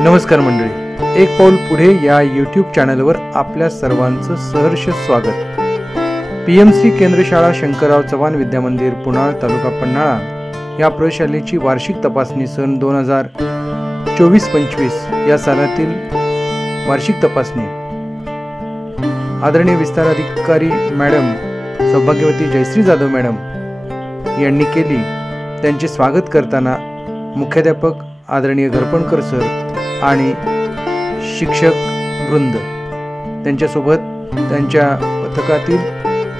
नमस्कार मंडळी, एक पाऊल पुढे या यूट्यूब चॅनलवर आपल्या सर्वांचं सहर्ष स्वागत। PMC केंद्र शाळा शंकरराव चव्हाण विद्यामंदिर पुनाळ तालुका पन्हाळा या प्रयोगशाळेची वार्षिक तपासणी सन 2024-25 या सालातील वार्षिक तपासणी आदरणीय विस्तार अधिकारी मॅडम सौभाग्यवती जयश्री जाधव मॅडम यांनी केली। त्यांचे स्वागत करताना मुख्याध्यापक आदरणीय घरपणकर सर आणि शिक्षक वृंद त्यांच्यासोबत त्यांच्या पथकातील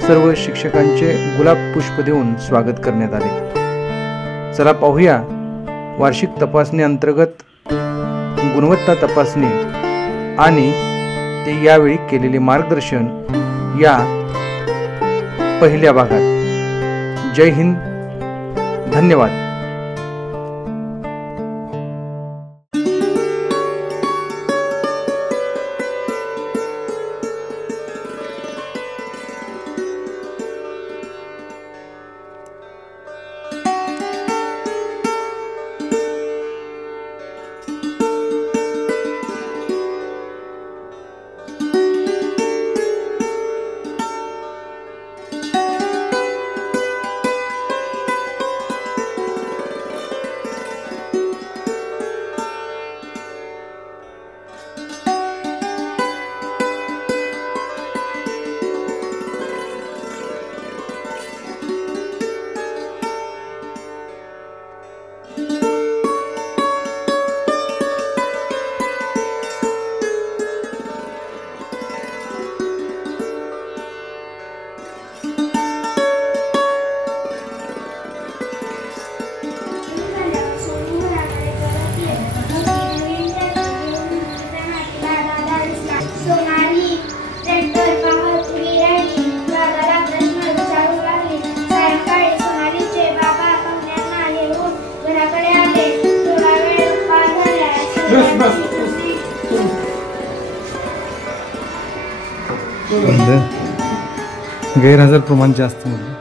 सर्व शिक्षकांचे गुलाब पुष्प देऊन स्वागत करण्यात आले। चला पाहूया वार्षिक तपासणी अंतर्गत गुणवत्ता तपासणी आणि ते यावेळी केलेले मार्गदर्शन या पहिल्या भागात। जय हिंद, धन्यवाद। गैरहजर प्रमाण जास्त मध्ये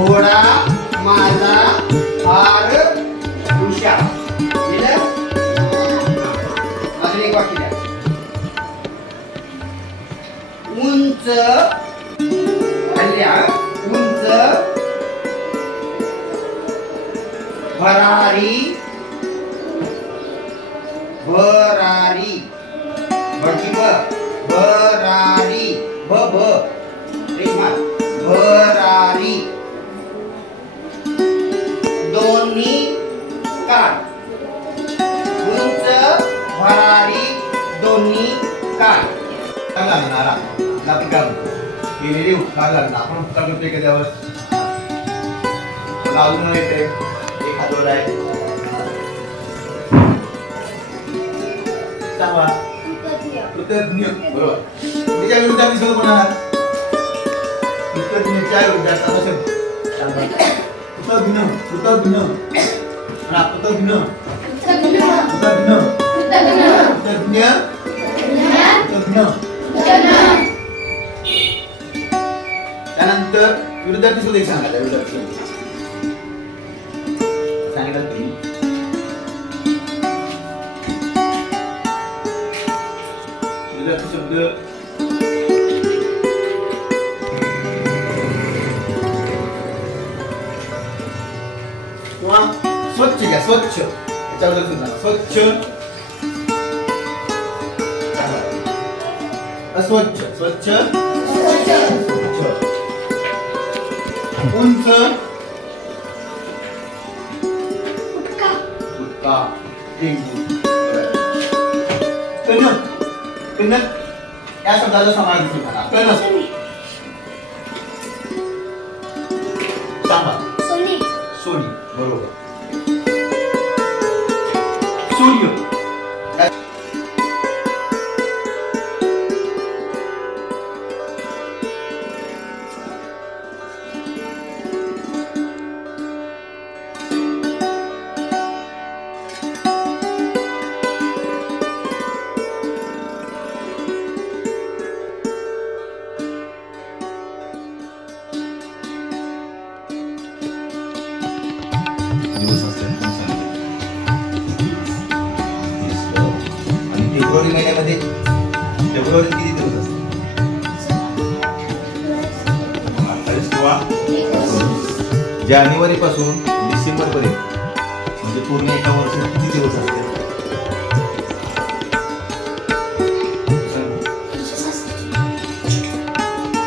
घोडा माझा फार हुशार. लिहिलं? अजून एक वाक्य द्या. उंच हल्ल्या उंच भरारी भरारी भरती भरारी भरारी दोन्ही काळ. उंच भरारी दोन्ही काळ. लागणारा केलेली उपकार लागणार. आपण उपकार करतोय एखाद्यावर लावून येते एखादं आहे कृतज्ञ. बरोबर. त्याच्या विरुद्धात दिसत कोणाला कृतज्ञच्या विरुद्धात असेल कृतज्ञ कृतज्ञ कृतज्ञ कृतज्ञ कृतज्ञ कृतज्ञ. त्यानंतर विरुद्धार्थी सुद्धा एक सांगायला. विरुद्धार्थी सांगितलं तुम्ही विरुद्धार्थी शब्द किंवा स्वच्छ घ्या. स्वच्छ याच्याबद्दल सुद्धा स्वच्छ अस्वच्छ स्वच्छ उंच उत्का कणक कणक या शब्दाचा समावेश झाला. कणक सांबा सोनी सोनी. बरोबर. सूर्य फेब्रुवारी महिन्यामध्ये फेब्रुवारीत किती दिवस असतात? 28 किंवा जानेवारी पासून डिसेंबर पर्यंत म्हणजे पूर्ण एका वर्षात किती दिवस असतात?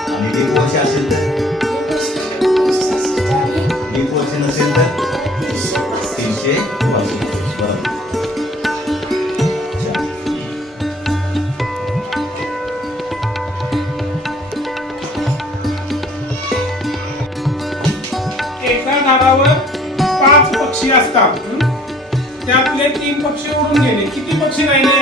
आणि एक वर्ष असेल तर एक वर्ष नसेल तर 365. बरोबर. झाडावर 5 पक्षी असतात. त्यातले 3 पक्षी उडून गेले. किती पक्षी राहिले?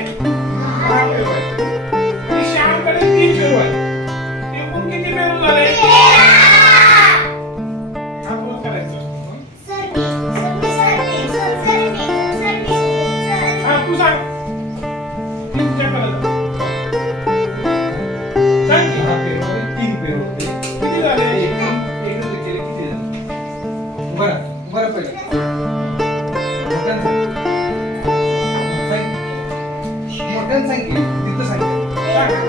10 पेरू आहेत. आणि श्यामकडे 3 पेरू आहेत. एकूण किती पेरू झाले? आपण करायचं. हा तू सांग. तुमच्याकडे जा. सांग की. 3 पेरू होते. किती झाले? एकच विचारले किती झाले? बरं पहिले मोठ्यानं सांगितलं तिथं सांगितलं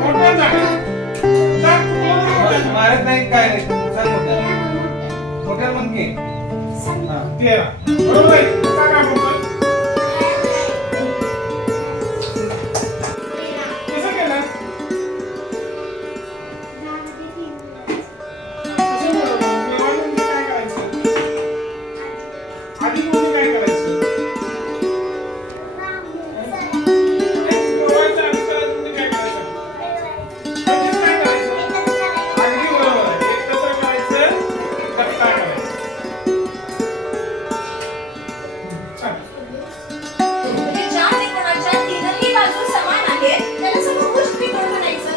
मोठ्या झाले. सांग तू कोण मोठ्या? मारत नाही काय नाही सांग मोठ्यानं म्हण की 13. बरोबर आहे. सांग आपण. कसं केलं? कसं बरोबर? देवाला म्हणजे काय करायचं? आधी कोणी काय करायचं? बोलायचं आधी करायचं म्हणजे काय करायचं? लगेच काय करायचं? अगदी बरोबर आहे. एक कसं करायचं? गट्टा करायचा. सांग. म्हणजे ज्या त्रिकोणाच्या तीनही बाजू समान आहेत त्याला समभुज त्रिकोण म्हणायचं.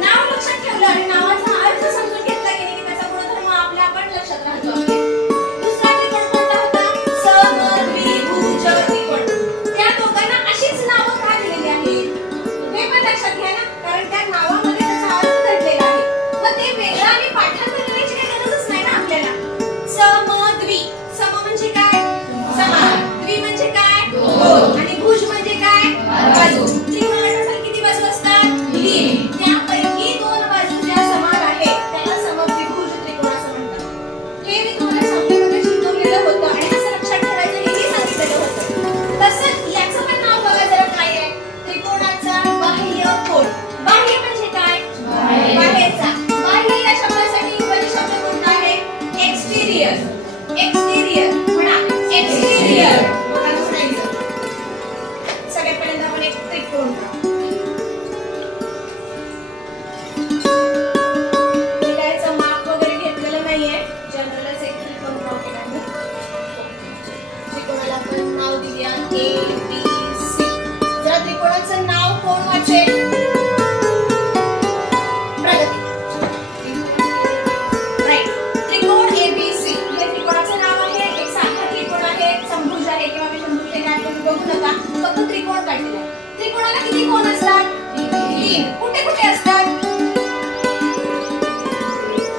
नाव लक्षात ठेवलं आणि नावाचा अर्थ समजून घेतला गेला की त्याचा गुणधर्म आपल्या आपण लक्षात राहतो आपल्या. दुसरा त्रिकोण कोणता होता? समद्विभुज त्रिकोण. त्या दोघांना अशीच नावं का दिलेली आहेत हे पण लक्षात घ्या ना, कारण त्या नावामध्ये त्याचा अर्थ दडलेला आहे. मग ते वेगळं आणि पाठांतर करायची काही गरजच नाही ना आपल्याला. समद्वि, सम म्हणजे काय? समान. द्वि म्हणजे काय? दोन. आणि भुज म्हणजे काय? बाजू. त्रिकोणाला टोटल किती बाजू असतात? 3. त्यापैकी 2 बाजू ज्या समान आहेत त्याला समद्विभुज त्रिकोण असं म्हणतात. हे मी तुम्हाला सातवीमध्ये शिकवलेलं होतं आणि कसं लक्षात ठेवायचं हेही सांगितलेलं होतं. तसंच याचं पण नाव बघा जरा काय आहे? त्रिकोणाचा बाह्य कोन. बाह्य म्हणजे काय? बाहेरचा. बाह्य या शब्दासाठी इंग्रजी शब्द कोणता आहे? एक्सटेरियर. एक्सटेरियर म्हणा. एक्सटेरियर. सगळ्यात पहिल्यांदा आपण एक त्रिकोण काढू. मी त्याचं माप वगैरे घेतलेलं नाहीये. जनरलच एक त्रिकोण ड्रॉ केला मी. त्रिकोणाला आपण नाव देऊया ABC. जरा त्रिकोणाचं नाव कोण वाचेल? प्रगती. राईट. त्रिकोण ABC हे त्रिकोणाचं नाव आहे. एक साधा त्रिकोण आहे, समभुज आहे किंवा विषमभुज आहे आपण बघू नका. फक्त त्रिकोण काढलेला आहे. त्रिकोणाला किती कोण असतात? 3. कुठे कुठे असतात?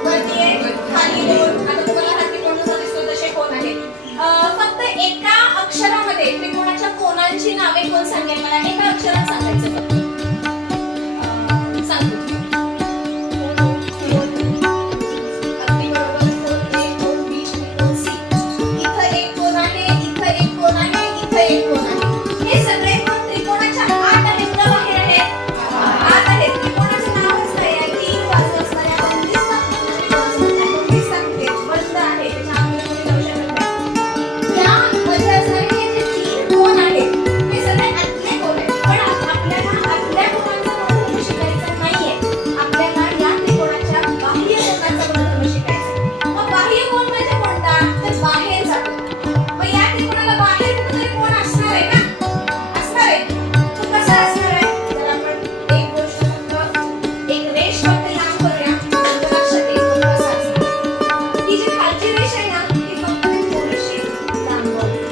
वरती एक, खाली 2. आता तुम्हाला हा त्रिकोण जसा दिसतो तसे कोण आहेत. फक्त एका अक्षरामध्ये त्रिकोणाच्या कोणांची नावे कोण सांगेल मला? एका अक्षरात सांगायचं फक्त. सांगतो. अगदी बरोबर. कोण A, कोण B, कोण C. इथं एक कोण आहे, इथं एक कोण आहे, इथं एक कोण आहे. हे सगळे कोण त्रिकोणाच्या आत आहेत का बाहेर आहेत? आत आहेत. त्रिकोणाचं नावच काय आहे? 3 बाजू असणाऱ्या बंदिस्त बंद आहे. त्याच्या आतमध्ये जाऊ शकत नाही. त्यामध्ये असणारे हे जे 3 कोण आहेत हे सगळे आतले कोण आहेत. पण आपल्याला आतल्या कोणाचा गुणधर्म शिकायचा नाहीये. आपल्याला या त्रिकोणाच्या बाह्य कोणाचा गुणधर्म शिकायचा. मग बाह्य कोण म्हणजे कोणता? तर बाहेरचा कोण. मग या त्रिकोणाला बाहेर कुठेतरी कोण असणार आहे ना? असणार आहे. तो कसा असणार आहे? जर आपण एक गोष्ट फक्त एक रेष फक्त लांब करूया तर लक्षात येईल तो कसा असणार. ही जी खालची रेष आहे ना ती फक्त थोडीशी लांब करू.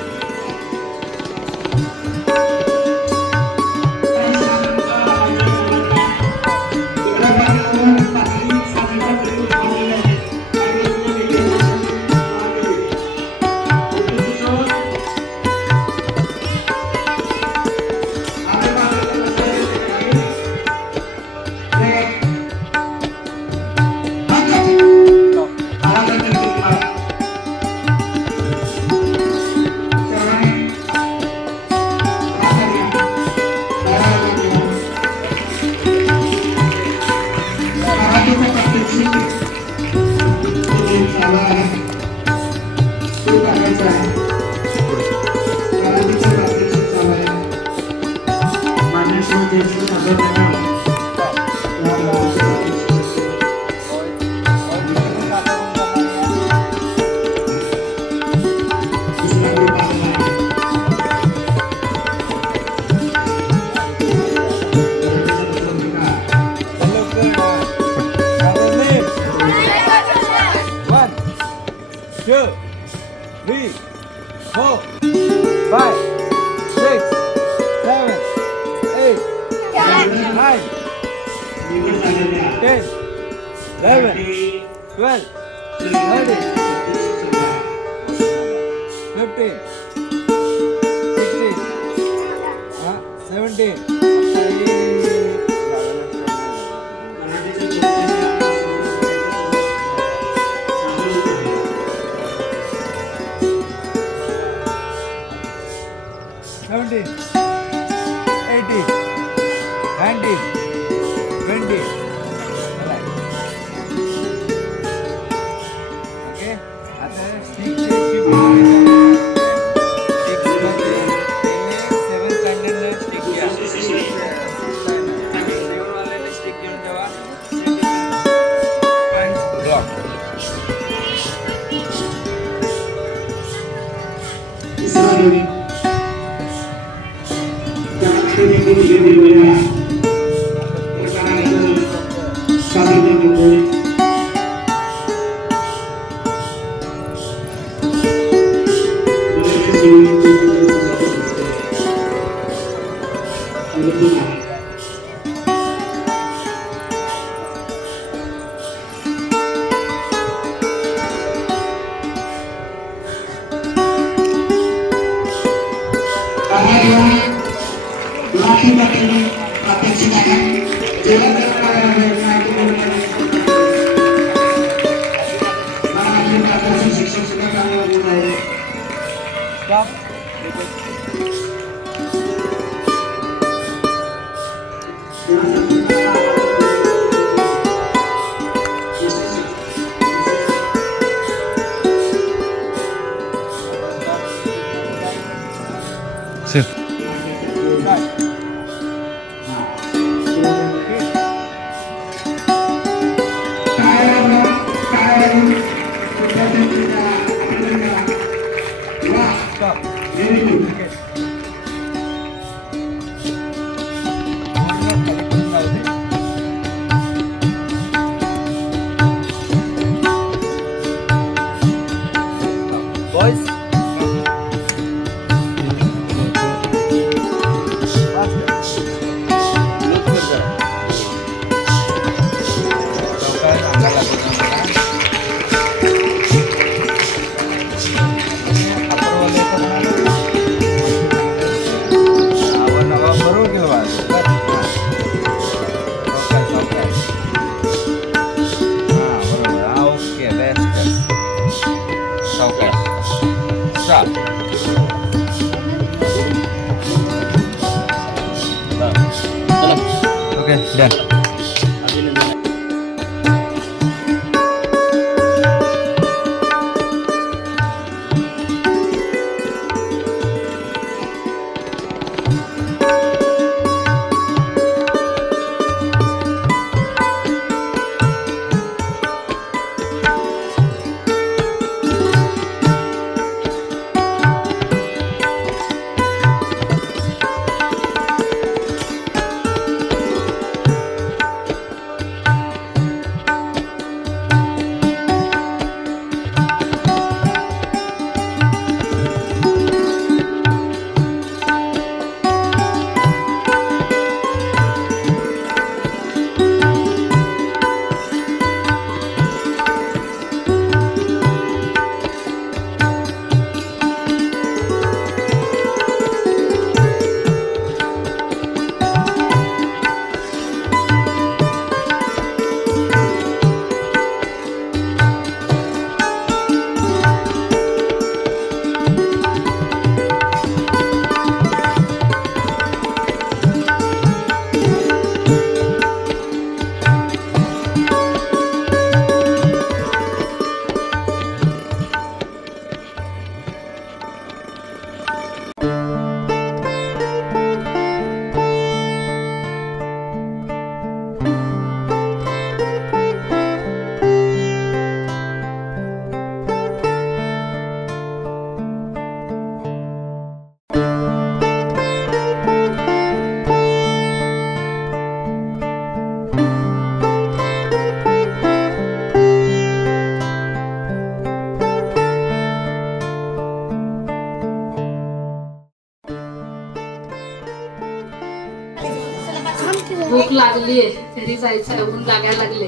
भूक लागली आहे, घरी जायचं, ऊन लागायला लागले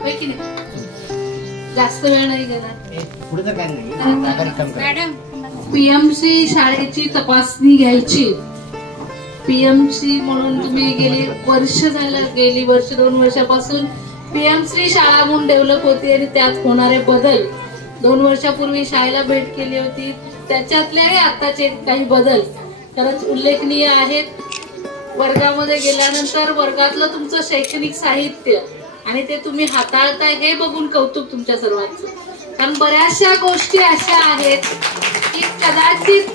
होय की नाही? जास्त वेळ नाही गेला. मॅडम, पीएमसी शाळेची तपासणी घ्यायची. पीएमसी म्हणून तुम्ही गेली वर्ष 2 वर्षापासून पीएमसी शाळा म्हणून डेव्हलप होती आणि त्यात होणारे बदल, 2 वर्षापूर्वी शाळेला भेट केली होती, त्याच्यातले आताचे काही बदल खरंच उल्लेखनीय आहेत. वर्गामध्ये गेल्यानंतर वर्गातलं तुमचं शैक्षणिक साहित्य आणि ते तुम्ही हाताळताय हे बघून कौतुक तुमच्या सर्वांचं. कारण बऱ्याचशा गोष्टी अशा आहेत की कदाचित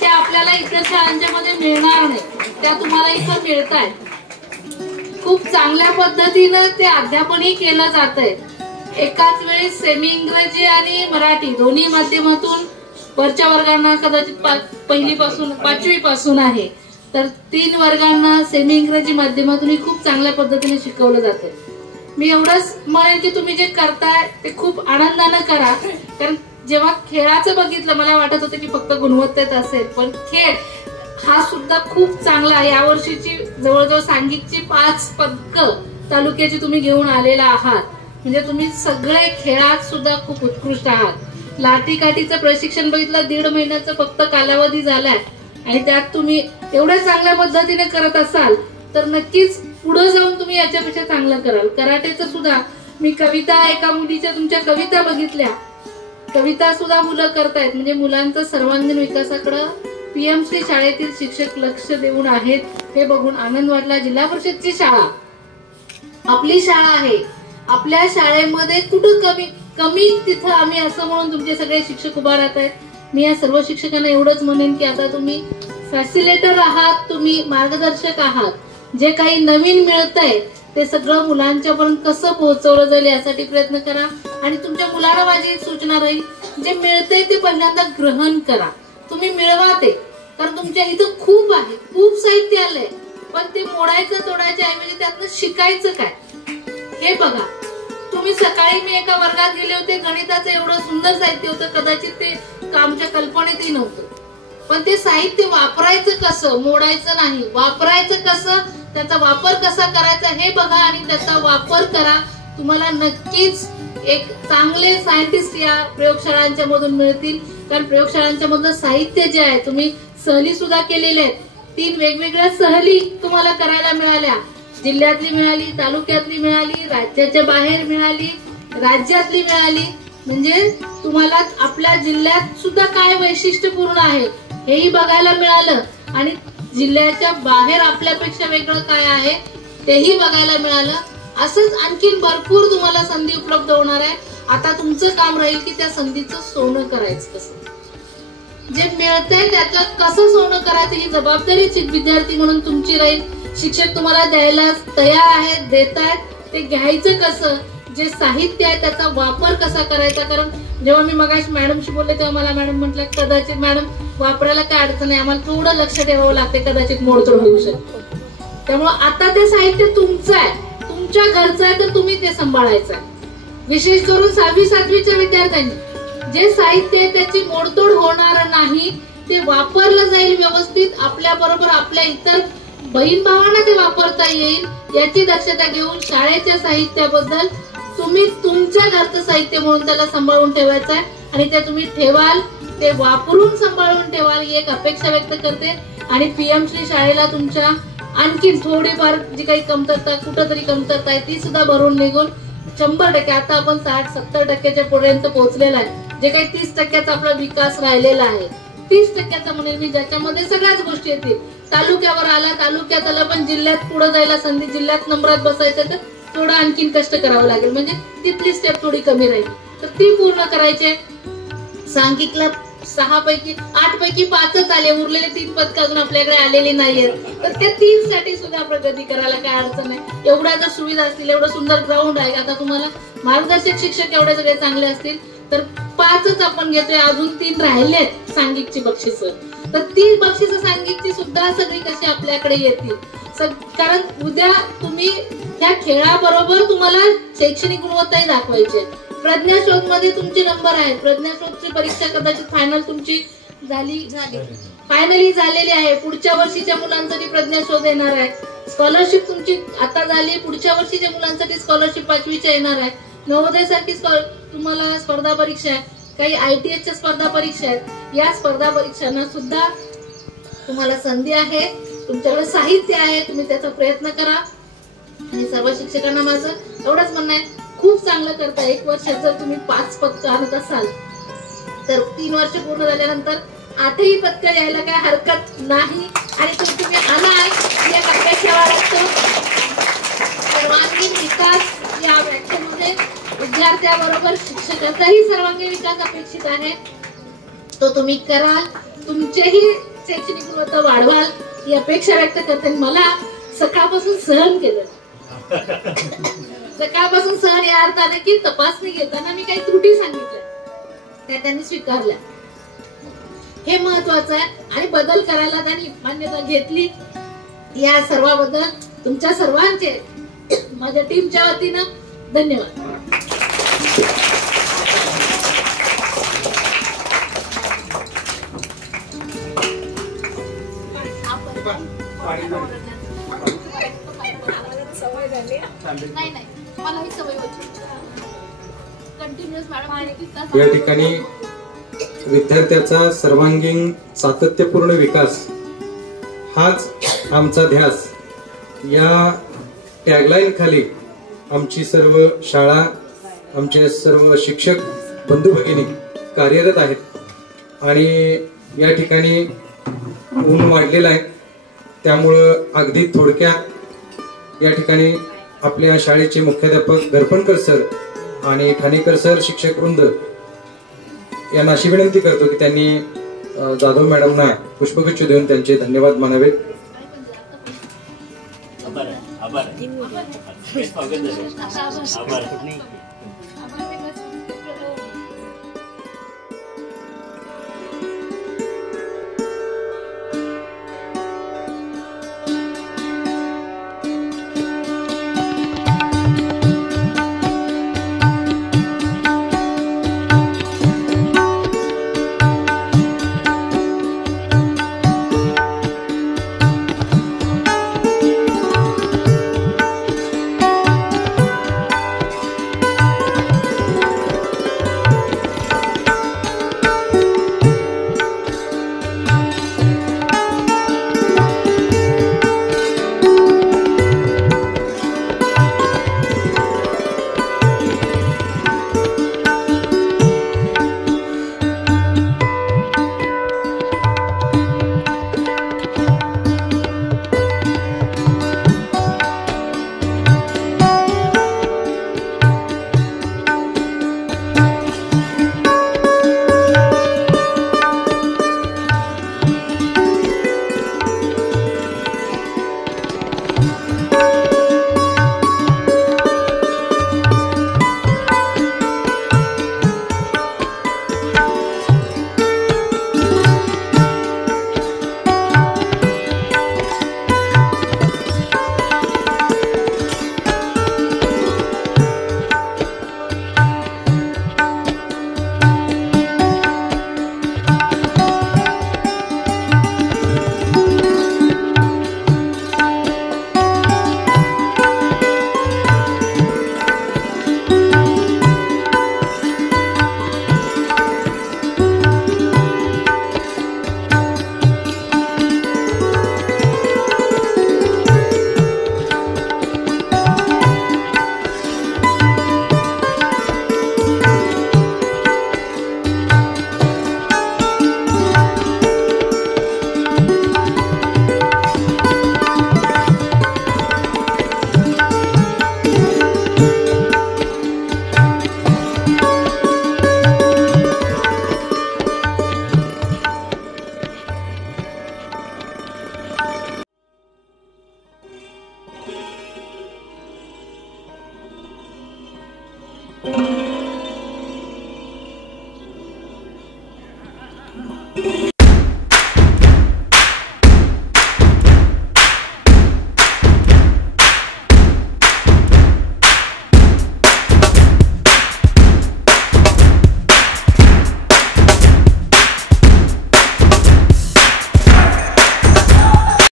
त्या आपल्याला इतर शाळांच्या मध्ये मिळणार नाही, त्या तुम्हाला इथं मिळताय. खूप चांगल्या पद्धतीनं ते अध्यापनही केलं जातंय. एकाच वेळी सेमी इंग्रजी आणि मराठी दोन्ही माध्यमातून वरच्या वर्गांना कदाचित 5वी पासून आहे, तर 3 वर्गांना सेमी इंग्रजी माध्यमातूनही खूप चांगल्या पद्धतीने शिकवलं जातं. मी एवढंच म्हणेन की तुम्ही जे करताय ते खूप आनंदानं करा. कारण जेव्हा खेळाचं बघितलं मला वाटत होतं की फक्त गुणवत्तेत असेल, पण खेळ हा सुद्धा खूप चांगला आहे. यावर्षीची जवळजवळ सांघिकची 5 पदकं तालुक्याची तुम्ही घेऊन आलेला आहात, म्हणजे तुम्ही सगळे खेळात सुद्धा खूप उत्कृष्ट आहात. लाठीकाठीचं प्रशिक्षण बघितलं, 1.5 महिन्याचा फक्त कालावधी झालाय आणि त्यात तुम्ही एवढ्या चांगल्या पद्धतीने करत असाल तर नक्कीच पुढे जाऊन तुम्ही याच्यापेक्षा चांगलं कराल. कराटेचं सुद्धा मी कविता, एका मुलीच्या तुमच्या कविता बघितल्या, कविता सुद्धा मुलं करतायत. म्हणजे मुलांचं सर्वांगीण विकासाकडे पीएमसी शाळेतील शिक्षक लक्ष देऊन आहेत, हे बघून आनंद वाटला. जिल्हा परिषदची शाळा आपली शाळा आहे, आपल्या शाळेमध्ये कुठं कमी तिथं आम्ही असं म्हणून तुमचे सगळे शिक्षक उभा राहत आहेत. मी या सर्व शिक्षकांना एवढंच म्हणेन की आता तुम्ही फॅसिलिटेटर आहात, तुम्ही मार्गदर्शक आहात. जे काही नवीन मिळतंय ते सगळं मुलांच्या पर्यंत कसं पोहोचवलं जाईल यासाठी प्रयत्न करा. आणि तुमच्या मुलांना माझी सूचना राहील, जे मिळतंय ते पहिल्यांदा ग्रहण करा, तुम्ही मिळवा ते. कारण तुमच्या इथं खूप आहे, खूप साहित्य आलंय, पण ते मोडायचं तोडायच्या ऐवजी त्यातनं शिकायचं काय हे बघा. तुम्ही सकाळी मी एका वर्गात गेले होते, गणिताचं एवढं सुंदर साहित्य होतं, कदाचित ते आमच्या कल्पनेतही नव्हतं. पण ते साहित्य वापरायचं कसं, मोडायचं नाही, वापरायचं कसं, त्याचा वापर कसा करायचा हे बघा आणि त्याचा वापर करा. तुम्हाला नक्कीच एक चांगले सायंटिस्ट या प्रयोगशाळांच्या मधून मिळतील. कारण प्रयोगशाळांच्या मधलं साहित्य जे आहे, तुम्ही सहली सुद्धा केलेल्या आहेत, 3 वेगवेगळ्या सहली तुम्हाला करायला मिळाल्या. जिल्ह्यातली मिळाली, तालुक्यातली मिळाली, राज्याच्या बाहेर मिळाली, राज्यातली मिळाली. म्हणजे तुम्हाला आपल्या जिल्ह्यात सुद्धा काय वैशिष्ट्यपूर्ण आहे हेही बघायला मिळालं आणि जिल्ह्याच्या बाहेर आपल्यापेक्षा वेगळं काय आहे तेही बघायला मिळालं. असंच आणखीन भरपूर तुम्हाला संधी उपलब्ध होणार आहे. आता तुमचं काम राहील की त्या संधीचं सोनं करायचं कसं, जे मिळतंय त्याचं कसं सोनं करायचं ही जबाबदारी विद्यार्थी म्हणून तुमची राहील. शिक्षक तुम्हाला द्यायला तयार आहेत, देत आहेत, ते घ्यायचं कसं, जे साहित्य आहे त्याचा वापर कसा करायचा. कारण जेव्हा मी मगाशी मॅडमशी बोलले तेव्हा मला मॅडम म्हटलं कदाचित मॅडम वापरायला काय अडचण नाही, आम्हाला थोडं लक्ष ठेवावं लागते, कदाचित मोडतोड होऊ शकतो. त्यामुळे आता ते साहित्य तुमचं आहे, तुमच्या घरचं आहे, तर तुम्ही ते सांभाळायचं आहे. विशेष करून 6वी 7वीच्या विद्यार्थ्यांनी जे साहित्य आहे त्याची मोडतोड होणार नाही, ते वापरलं जाईल व्यवस्थित, आपल्या बरोबर आपल्या इतर बहीण भावांना ते वापरता येईल याची दक्षता घेऊन शाळेच्या साहित्याबद्दल तुम्ही तुमच्या घरचं साहित्य म्हणून त्याला सांभाळून ठेवायचं आहे आणि ते तुम्ही ठेवाल, ते वापरून सांभाळून ठेवाल ही एक अपेक्षा व्यक्त करते. आणि पीएमसी शाळेला तुमच्या आणखी थोडीफार जी काही कमतरता, कुठंतरी कमतरता आहे ती सुद्धा भरून निघून 100% आता आपण 60-70% पर्यंत पोहोचलेला आहे. जे काही 30% आपला विकास राहिलेला आहे, 30% म्हणेल मी, ज्याच्यामध्ये सगळ्याच गोष्टी येतील. तालुक्यावर आला, तालुक्यात आला, पण जिल्ह्यात पुढे जायला संधी, जिल्ह्यात नंबरात बसायचं तर थोडं आणखीन कष्ट करावं लागेल, म्हणजे तिथली स्टेप थोडी कमी राहील, तर ती पूर्ण करायचे. सांघिकला 8 पैकी 5च आले, उरलेले 3 पदकं अजून आपल्याकडे आलेली नाहीयेत, तर त्या 3 साठी सुद्धा प्रगती करायला काय अडचण नाही. एवढ्या जर सुविधा असतील, एवढं सुंदर ग्राउंड आहे, आता तुम्हाला मार्गदर्शक शिक्षक एवढे सगळे चांगले असतील तर 5च आपण घेतोय, अजून 3 राहिलेत सांघिकची बक्षिस, तर ती बक्षिस सांघिकची सुद्धा सगळी कशी आपल्याकडे येतील. कारण उद्या तुम्ही ह्या खेळाबरोबर तुम्हाला शैक्षणिक गुणवत्ताही दाखवायची. प्रज्ञाशोध मध्ये तुमचे नंबर आहेत, प्रज्ञाशोधची परीक्षा कदाचित फायनल तुमची झाली फायनली झालेली आहे. पुढच्या वर्षीच्या मुलांसाठी प्रज्ञा शोध येणार आहे. स्कॉलरशिप तुमची आता झाली, पुढच्या वर्षीच्या मुलांसाठी स्कॉलरशिप 5वीच्या येणार आहे. नवोदय सारखी तुम्हाला स्पर्धा परीक्षा आहे, काही ITHच्या स्पर्धा परीक्षा आहेत. या स्पर्धा परीक्षांना सुद्धा तुम्हाला संधी आहे, तुमच्याकडे साहित्य आहे, तुम्ही त्याचा प्रयत्न करा. आणि सर्व शिक्षकांना माझं एवढंच म्हणणं आहे, खूप चांगलं करता. 1 वर्षात जर तुम्ही 5 पदकं आणत असाल तर 3 वर्ष पूर्ण झाल्यानंतर 8ही पदकं यायला काय हरकत नाही. आणि तुम्ही आलाल या अपेक्षा बाळगतो. सर्वांगीण विकास या व्याख्येमध्ये विद्यार्थ्याबरोबर शिक्षकाचाही सर्वांगीण विकास अपेक्षित आहे. तो तुम्ही कराल, तुमचेही शैक्षणिक गुणवत्ता वाढवाल ही अपेक्षा व्यक्त करते. मला सकाळपासून सहन केलं, सकाळपासून सहन या अर्थाने की तपासणी घेताना मी काही त्रुटी सांगितल्या त्या त्यांनी स्वीकारल्या, हे महत्वाचं आहे. आणि बदल करायला त्यांनी मान्यता घेतली. या सर्वाबद्दल तुमच्या सर्वांचे माझ्या टीमच्या वतीनं धन्यवाद. नाही नाही मला ही सवय होती कंटिन्युअस मॅडम. या ठिकाणी विद्यार्थ्याचा सर्वांगीण सातत्यपूर्ण विकास हाच आमचा ध्यास या टॅगलाईन खाली आमची सर्व शाळा, आमचे सर्व शिक्षक बंधू भगिनी कार्यरत आहेत. आणि या ठिकाणी ऊन वाढलेलं आहे, त्यामुळं अगदी थोडक्यात या ठिकाणी आपल्या शाळेचे मुख्याध्यापक दर्पणकर सर आणि ठाणेकर सर शिक्षक वृंद यांना अशी विनंती करतो की त्यांनी जाधव मॅडमना पुष्पगुच्छ देऊन त्यांचे धन्यवाद मानावेत.